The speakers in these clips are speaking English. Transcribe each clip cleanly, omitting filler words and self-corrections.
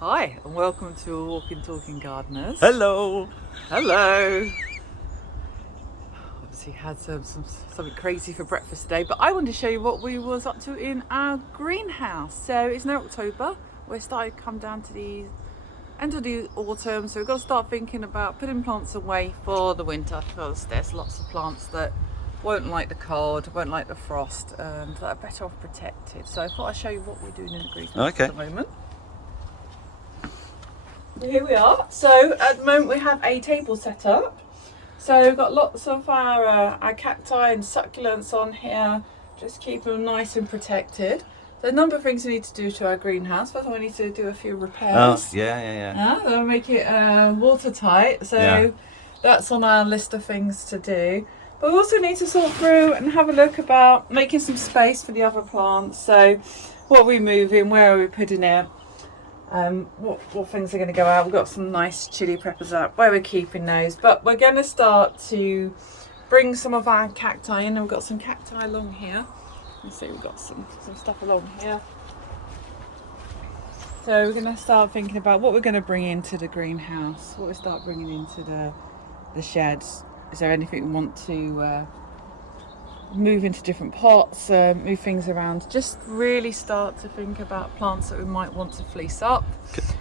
Hi, and welcome to Walking Talking Gardeners. Hello. Hello. Obviously had something crazy for breakfast today, but I wanted to show you what we was up to in our greenhouse. So it's now October. We're starting to come down to the end of the autumn, so we've got to start thinking about putting plants away for the winter, because there's lots of plants that won't like the cold, won't like the frost, and that are better off protected. So I thought I'd show you what we're doing in the greenhouse at the moment. Here we are. So at the moment we have a table set up. So we've got lots of our cacti and succulents on here, just keep them nice and protected. So a number of things we need to do to our greenhouse. First of all, we need to do a few repairs. Oh, yeah. That'll make it watertight. So that's on our list of things to do. But we also need to sort through and have a look about making some space for the other plants. So what are we moving? Where are we putting it? What things are going to go out? We've got some nice chili peppers up where we're keeping those, but we're going to start to bring some of our cacti in, and we've got some cacti along here. You see we've got some stuff along here, so we're going to start thinking about what we're going to bring into the greenhouse, what we start bringing into the sheds. Is there anything we want to move into different pots, move things around, just really start to think about plants that we might want to fleece up.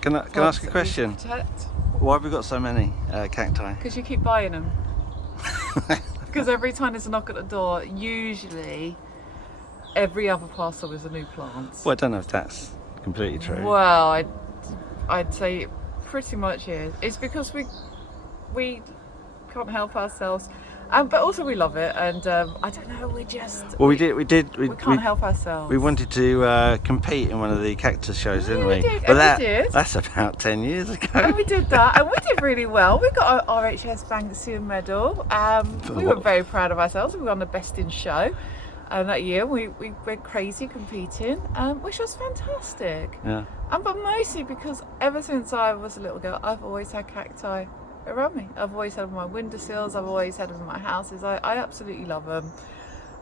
Can I ask a question? Why have we got so many cacti? Because you keep buying them. Because every time there's a knock at the door, usually every other parcel is a new plant. Well, I don't know if that's completely true. Well, I'd say it pretty much is. It's because we can't help ourselves. But also we love it, and I don't know, we can't help ourselves. We wanted to compete in one of the cactus shows, didn't we? We did. That's about 10 years ago. And we did that, and we did really well. We got our RHS Banksia medal. We were very proud of ourselves. We won the best in show that year. We went crazy competing, which was fantastic. Yeah. But mostly because ever since I was a little girl, I've always had cacti around me. I've always had them on my windowsills, I've always had them in my houses. I absolutely love them,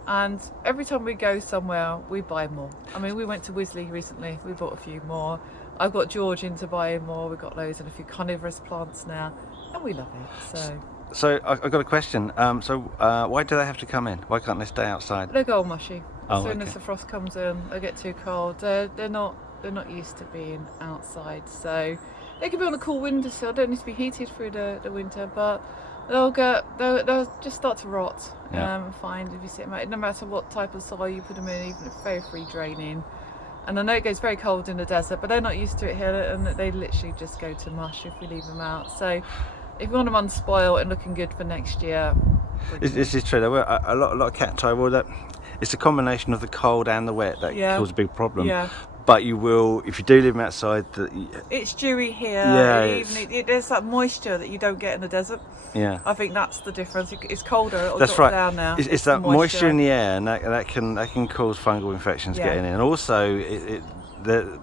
and every time we go somewhere we buy more. I mean, we went to Wisley recently, we bought a few more. I've got George into buying more. We've got loads and a few carnivorous plants now, and we love it. So I've got a question. Why do they have to come in? Why can't they stay outside? They go all mushy. As soon okay. as the frost comes in, they get too cold. They're not used to being outside, so they can be on a cool windowsill. Don't need to be heated through the winter, but they'll just start to rot. Fine if you sit them out. No matter what type of soil you put them in, even if very free draining. And I know it gets very cold in the desert, but they're not used to it here, and they literally just go to mush if we leave them out. So if you want them unspoiled and looking good for next year, this is true. There were a lot of cacti. Well, it's a combination of the cold and the wet that causes a big problem. Yeah. But you will, if you do leave them outside, it's dewy here. There's that moisture that you don't get in the desert. Yeah, I think that's the difference. It's colder. It'll that's drop right. down now. It's that moisture in the air, and that can cause fungal infections getting in, and also the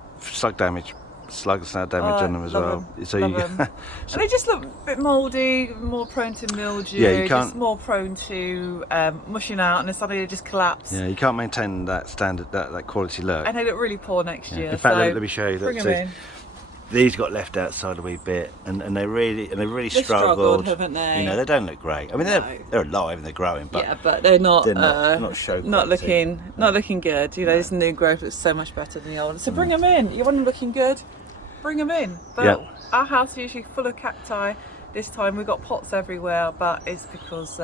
slugs have damage on them as well. And they just look a bit mouldy, more prone to mildew. Yeah, you can't. Just more prone to mushing out, and then suddenly they just collapse. Yeah, you can't maintain that standard, that quality look. And they look really poor next year. In fact, let me show you. Bring them in. These got left outside a wee bit, and they really struggled, haven't they? You know, they don't look great. I mean, they're alive and they're growing, but but they're not show not looking good. You know, this new growth looks so much better than the old. So bring them in. You want them looking good, bring them in. But our house is usually full of cacti. This time we've got pots everywhere, but it's because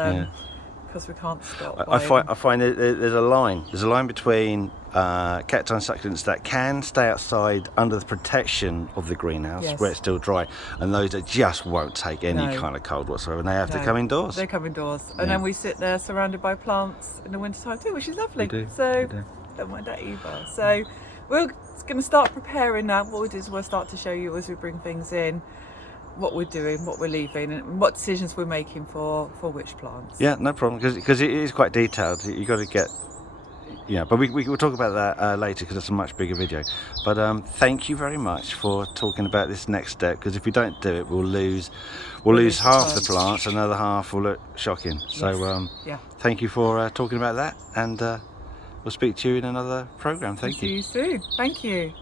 we can't stop. I find there's a line between cacti and succulents that can stay outside under the protection of the greenhouse where it's still dry, and those that just won't take any kind of cold whatsoever, and they have to come indoors. They come indoors, and then we sit there surrounded by plants in the winter time too, which is lovely. We don't mind that either. So we're going to start preparing now. What we do is we'll start to show you as we bring things in what we're doing, what we're leaving, and what decisions we're making for which plants. Yeah, no problem, because it is quite detailed. You got to get, but we will talk about that later, because it's a much bigger video. But thank you very much for talking about this next step, because if we don't do it, we'll lose half the plants, and another half will look shocking. So thank you for talking about that, and we'll speak to you in another program. Thank you. See you soon. Thank you.